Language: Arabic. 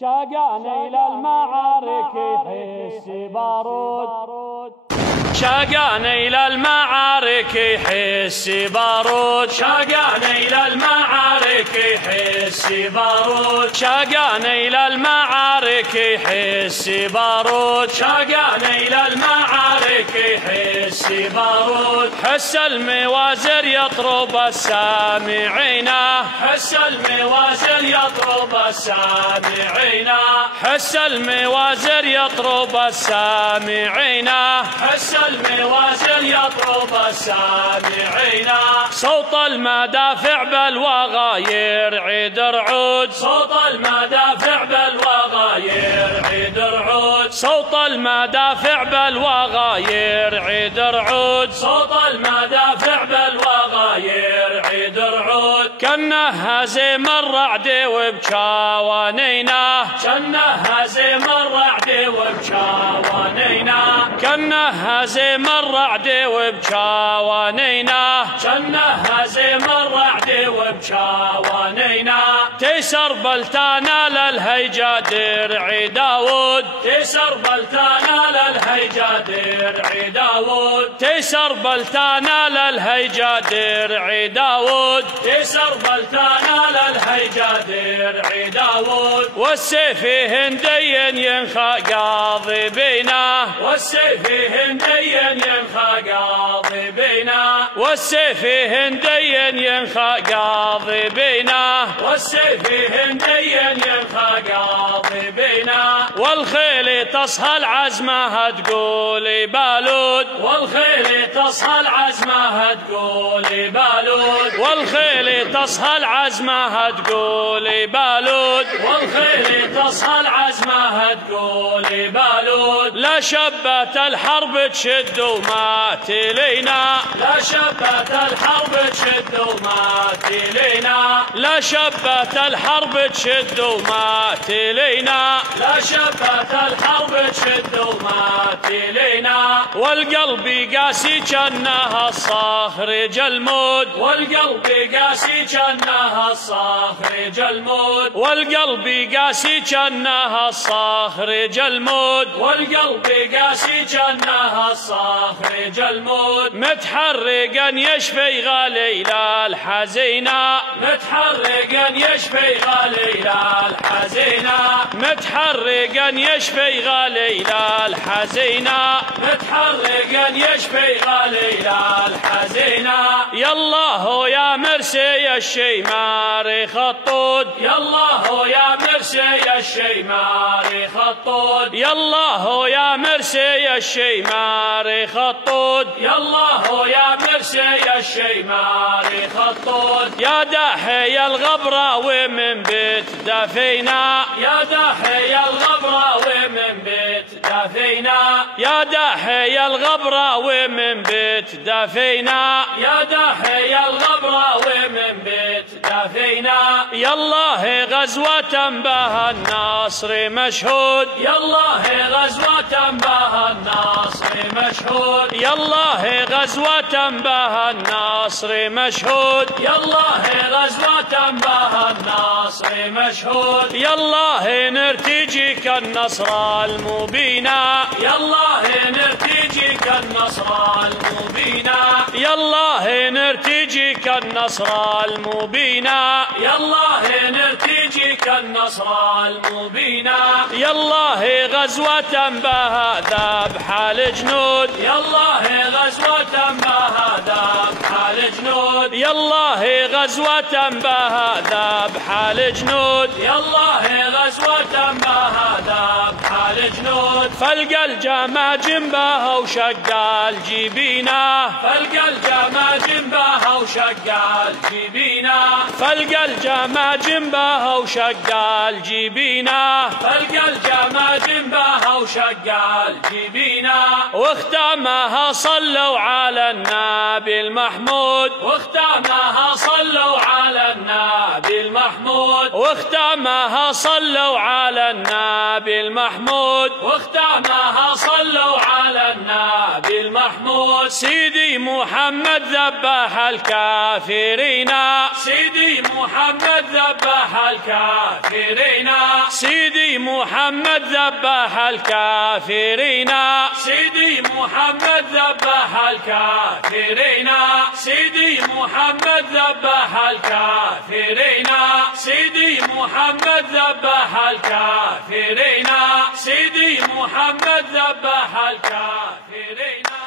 شاقان إلى المعارك يحس بارود، شاقان إلى المعارك يحس بارود، شاقان إلى المعارك يحس بارود، شاقان إلى المعارك يحس بارود، شاقان إلى المعارك يحس بارود. حس الموازر يطرب السامعين، حس الموازر يطرب السامعين، حس الموازر يطرب السامعين، حس الموازر يطرب السامعين. صوت المدافع بالوغى يرعد رعود، صوت المدافع بالوغى يرعد رعود، صوت المدافع بالوغى يرعد رعود، صوت المدافع بالوغى يرعد رعود. كنه هزيم الرعد وبشاوانينا، كنه هزيم الرعد وبشاوانينا، كنه هزيم الرعد وبشاوانينا، كنه هزيم الرعد وبشاوانينا. تيسر بلتانا للهيجا درعي داود، تيسر بلتانا للهيجا درعي داود، تيسر بلتانا للهيجا درعي داود، تيسر بلتانا للهيجا درعي داود. والسيف هندي ينخى قاضي بينا، والسيف هندي ينخى قاضي بينا، والسيف هندي ينخى قاضي بينا، والسيف هندي ينخى قاضي بينا. والخيل تصهل عزمها تقولي بالود، والخيل تصهل عزمها تقولي بالود، والخيل تصهل عزمها تقولي بالود، والخيل تصهل عزمها تقولي بالود. لا شبت الحرب تشد وما تلينا، لا شبت الحرب تشد وما تلينا، لا شبت الحرب تشد وما تلينا، لا شبت الحرب تشد وما تلينا. والقلب قاسي جنها الصخر جلمود، والقلب قاسي جنها الصخر جلمود، والقلب قاسي جنها الصخر جلمود، والقلب قاسي جنها الصخر جلمود. متحرقا يشفي غليل الحزينة، متحرقا يشفي غليل الحزينة، متحرقا يشفي غليل الحزينة، متحرقا يشفي غليل الحزينة. يالله يا مرسي الشيماري خطود، يالله يا مرسي الشيماري خطود، يالله يا مرسي الشيماري خطود، يالله يا مرسي الشيماري خطود. يا داحي الغبرة ومن بيت دافينا، يا داحي الغبرة ومن بيت دافينا، يا داحي الغبرة ومن بيت دافينا، يا داحي الغبرة ومن بيت دافينا. يالله غزوة بها النصر مشهود، يالله غزوة بها النصر مشهود، يالله غزوة بها النصر مشهود، يالله غزوة بها النصر مشهود. يالله نرتجيك النصر المبينا، يالله نرتجيك النصر المبينا، يالله نرتجيك النصر المبينا، يالله نرتجيك النصر المبينا. يالله غزوة بها ذبح الجنود، يالله غزوة بها ذبح الجنود، يالله غزوة بها ذبح الجنود، يالله غزوة بها ذبح الجنود. فلقى الجماجم بها وشق الجبينة، فلقى الجماجم بها وشق الجبينة، فلقى الجماجم بها وشق الجبينة، فلقى الجماجم بها وشق الجبينة. واختامها صلوا على النبي المحمود، واختامها صلوا على النبي المحمود، واختامها صلوا على النبي المحمود، واختامها صلوا على النبي النبي المحمود سيدي محمد ذبح الكافرين سيدي محمد ذبح الكافرين سيدي محمد ذبح الكافرين سيدي محمد ذبح الكافرين سيدي محمد ذبح الكافرين سيدي محمد ذبح الكافرين سيدي محمد ذبح الكافرين.